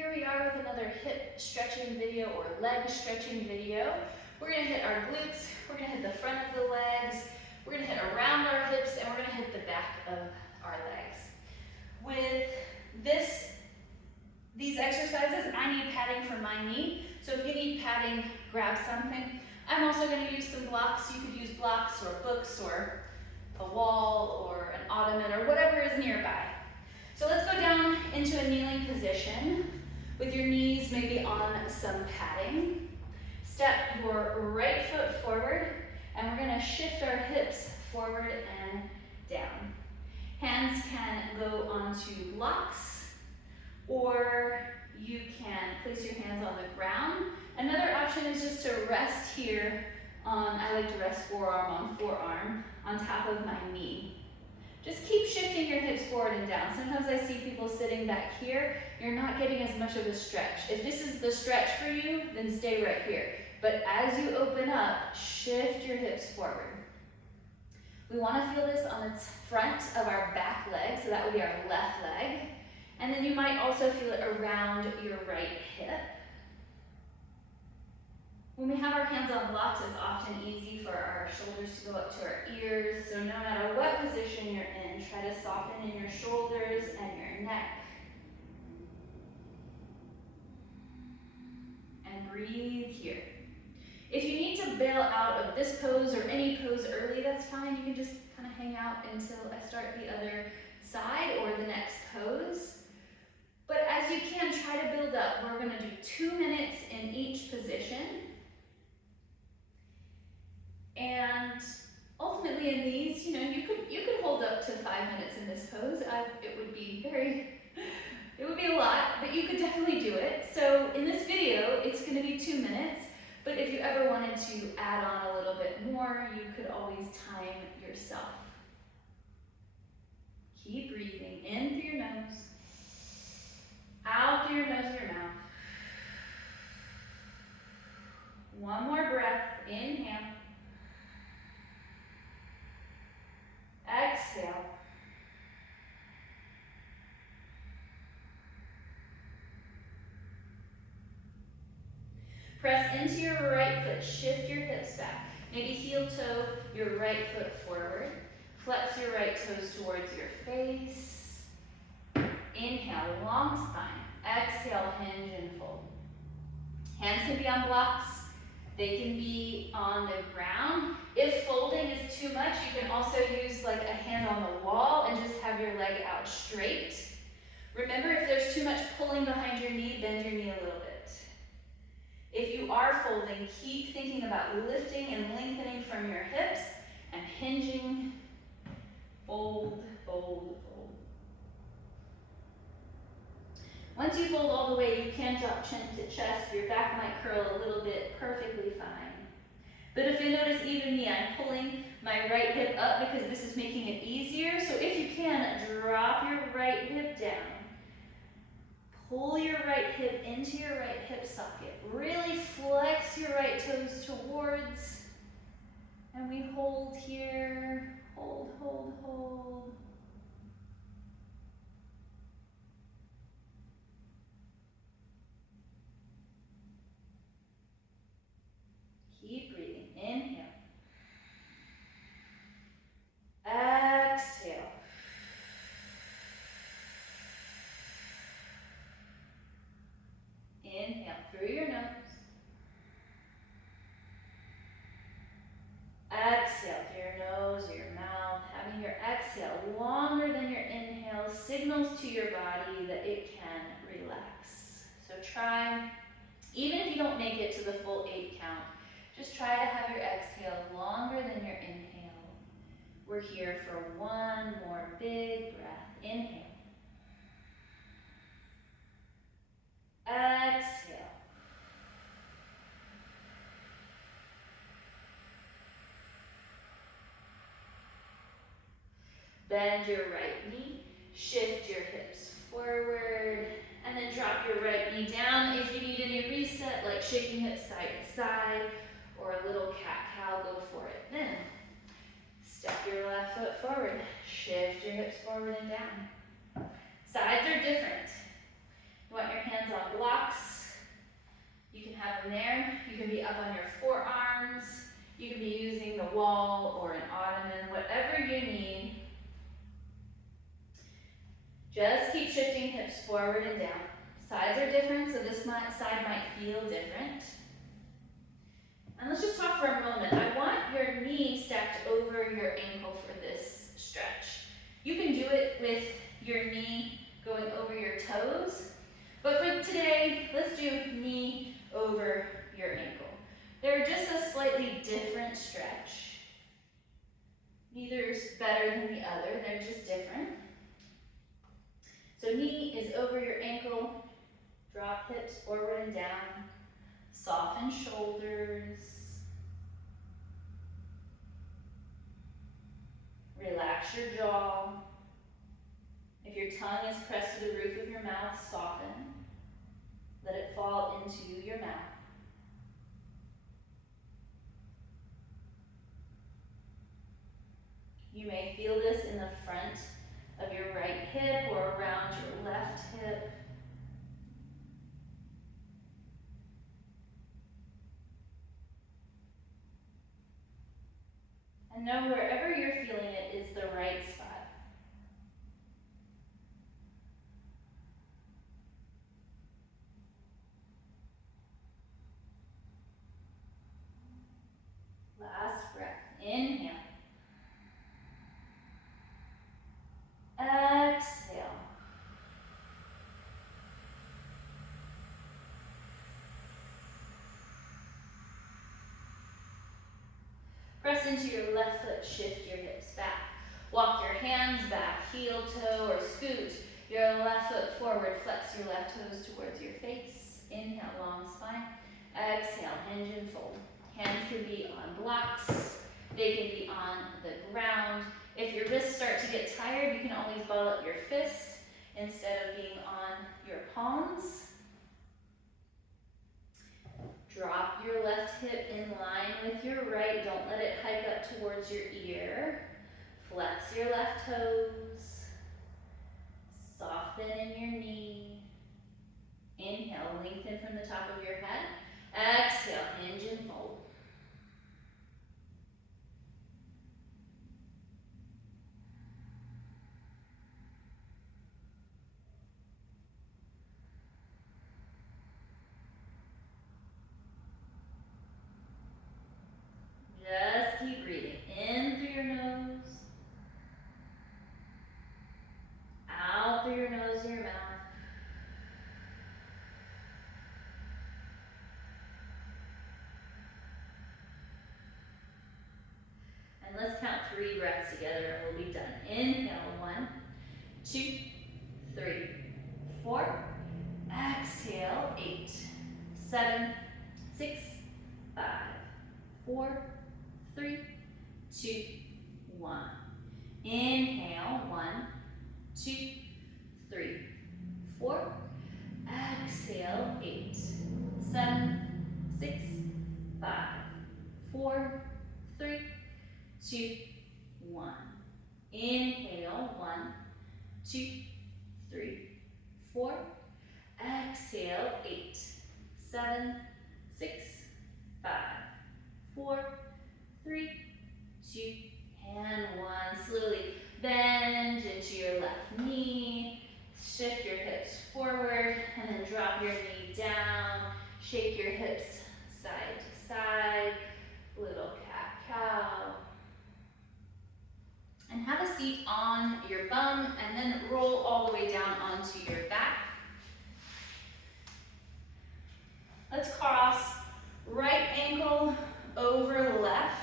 Here we are with another hip stretching video or leg stretching video. We're gonna hit our glutes, we're gonna hit the front of the legs, we're gonna hit around our hips, and we're gonna hit the back of our legs. With these exercises, I need padding for my knee. So if you need padding, grab something. I'm also gonna use some blocks. You could use blocks or books or a wall or an ottoman or whatever is nearby. So let's go down into a kneeling position with your knees maybe on some padding. Step your right foot forward, and we're gonna shift our hips forward and down. Hands can go onto blocks, or you can place your hands on the ground. Another option is just to rest here I like to rest forearm on forearm on top of my knee. Just keep shifting your hips forward and down. Sometimes I see people sitting back here. You're not getting as much of a stretch. If this is the stretch for you, then stay right here. But as you open up, shift your hips forward. We want to feel this on the front of our back leg, so that would be our left leg. And then you might also feel it around your right hip. When we have our hands on blocks, it's often easy for our shoulders to go up to our ears. So no matter what position you're in, try to soften in your shoulders and your neck. And breathe here. If you need to bail out of this pose or any pose early, that's fine. You can just kind of hang out until I start the other side or the next pose. But as you can, try to build up. We're going to do 2 minutes in each position. And ultimately in these, you could hold up to 5 minutes in this pose. It would be a lot, but you could definitely do it. So in this video, it's going to be 2 minutes, but if you ever wanted to add on a little bit more, you could always time yourself. Keep breathing in through your nose, out through your nose and your mouth. One more breath, inhale. Exhale. Press into your right foot, shift your hips back. Maybe heel toe your right foot forward. Flex your right toes towards your face. Inhale, long spine. Exhale, hinge and fold. Hands can be on blocks. They can be on the ground. If folding is too much, you can also use like a hand on the wall and just have your leg out straight. Remember, if there's too much pulling behind your knee, bend your knee a little bit. If you are folding, keep thinking about lifting and lengthening from your hips and hinging. Fold, fold, fold. Once you fold all the way, you can drop chin to chest. Your back might curl a little bit, perfectly fine. But if you notice, even me, I'm pulling my right hip up because this is making it easier. So if you can, drop your right hip down. Pull your right hip into your right hip socket. Really flex your right toes towards. And we hold here. Hold, hold, hold. Keep breathing. Inhale. Exhale. Inhale through your nose. Exhale through your nose or your mouth. Having your exhale longer than your inhale signals to your body that it can relax. So try, even if you don't make it to the full 8 count, just try to have your exhale longer than your inhale. We're here for one more big breath. Inhale. Exhale. Bend your right knee, shift your hips forward, and then drop your right knee down. If you need any reset, like shaking hips side to side, or a little cat-cow, go for it. Then, step your left foot forward, shift your hips forward and down. Sides are different. You want your hands on from there, you can be up on your forearms, you can be using the wall or an ottoman, whatever you need. Just keep shifting hips forward and down. Sides are different, so this side might feel different. And let's just talk for a moment. I want your knee stacked over your ankle for this stretch. You can do it with your knee going over your toes, but for today, let's do knee over your ankle. They're just a slightly different stretch. Neither is better than the other, they're just different. So knee is over your ankle, drop hips forward and down, soften shoulders, relax your jaw. If your tongue is pressed to the roof of your mouth, soften. Let it fall into your mouth. You may feel this in the front of your right hip or around your left hip. And know wherever you're feeling it is the right spot. Last breath. Inhale. Exhale. Press into your left foot, shift your hips back. Walk your hands back, heel toe or scoot your left foot forward, flex your left toes towards your face. Inhale, long spine. Exhale, hinge and fold. Hands can be on blocks, they can be on the ground. If your wrists start to get tired, you can always ball up your fists instead of being on your palms. Drop your left hip in line with your right. Don't let it hike up towards your ear. Flex your left toes. Soften in your knee. Inhale, lengthen from the top of your head. Exhale, hinge and fold. Just keep breathing in through your nose, out through your nose to your mouth. And let's count 3 breaths together and we'll be done. Inhale, 1, 2, 3, 4. Exhale, 8, 7, 6, 5, 4, 3, 2, 1. Inhale, 1, 2, 3, 4. Exhale, 8, 7, 6, 5, 4, 3, 2, 1. Inhale, 1, 2, 3, 4. Exhale, 8, 7, 6, 5, 4, 3, 2, and 1. Slowly bend into your left knee. Shift your hips forward and then drop your knee down. Shake your hips side to side. Little cat-cow. And have a seat on your bum and then roll all the way down onto your back. Let's cross right ankle over left.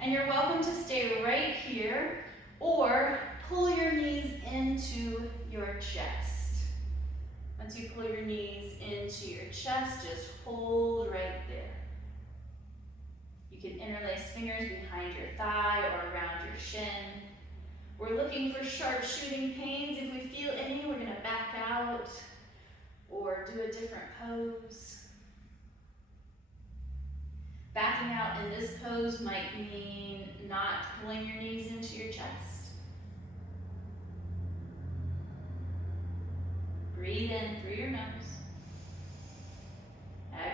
And you're welcome to stay right here or pull your knees into your chest. Once you pull your knees into your chest, just hold right there. You can interlace fingers behind your thigh or around your shin. We're looking for sharp shooting pains. If we feel any, we're gonna back out or do a different pose. Backing out in this pose might mean not pulling your knees into your chest. Breathe in through your nose.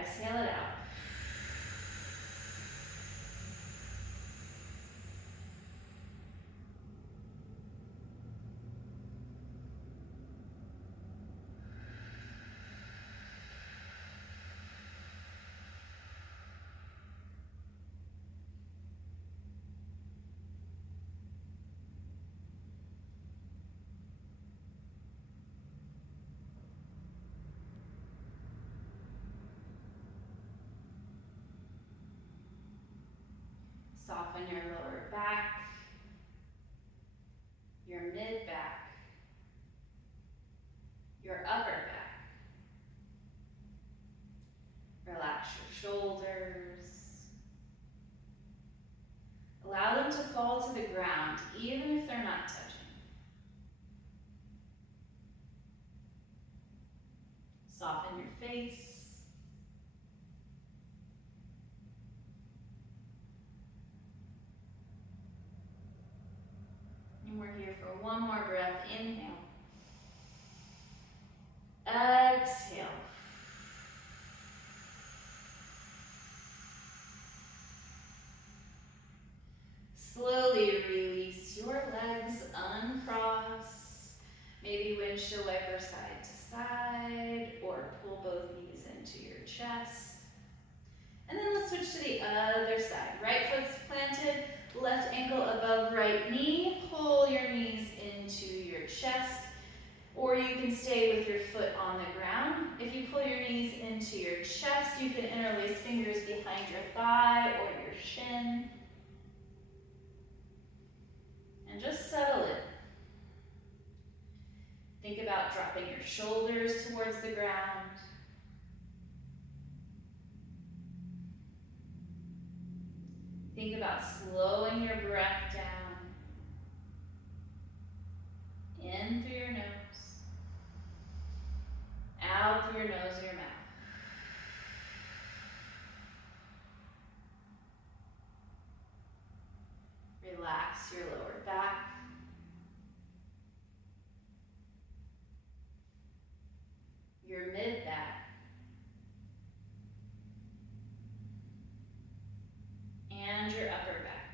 Exhale it out. Soften your lower back, your mid back, your upper back. Relax your shoulders. Allow them to fall to the ground, even if they're not touching. Soften your face. And we're here for one more breath. Inhale. Exhale. Slowly release your legs, uncross. Maybe windshield wiper side to side, or pull both knees into your chest. And then let's switch to the other side. Right foot's planted, left ankle above right knee. Pull your knees into your chest, or you can stay with your foot on the ground. If you pull your knees into your chest, you can interlace fingers behind your thigh or your shin. And just settle in. Think about dropping your shoulders towards the ground. Think about slowing your breath down. In through your nose. Out through your nose or your mouth. Relax your lower back. Your mid back. And your upper back.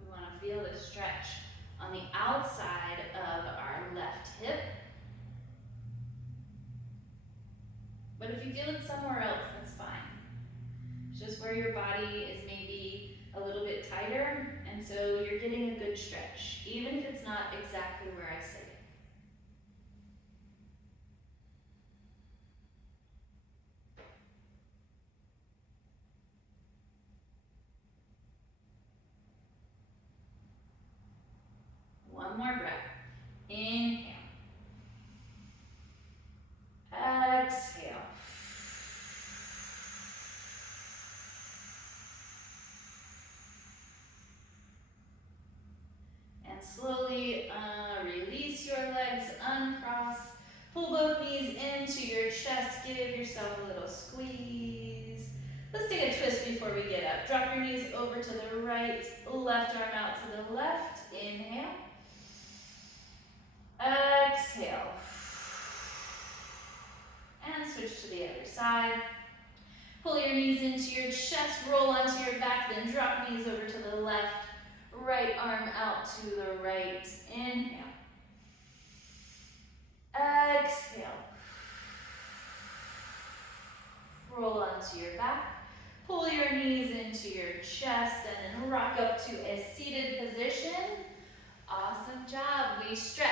We want to feel the stretch on the outside of our left hip. But if you feel it somewhere else, that's fine. It's just where your body is maybe a little bit tighter, and so you're getting a good stretch, even if it's not exactly where I say it. One more breath. Inhale. Exhale. And slowly release your legs, uncross. Pull both knees into your chest. Give yourself a little squeeze. Let's take a twist before we get up. Drop your knees over to the right, left arm out to the left. Inhale. Exhale. And switch to the other side. Pull your knees into your chest, roll onto your back, then drop knees over to the left. Right arm out to the right. Inhale. Exhale. Roll onto your back. Pull your knees into your chest and then rock up to a seated position. Awesome job. We stretch.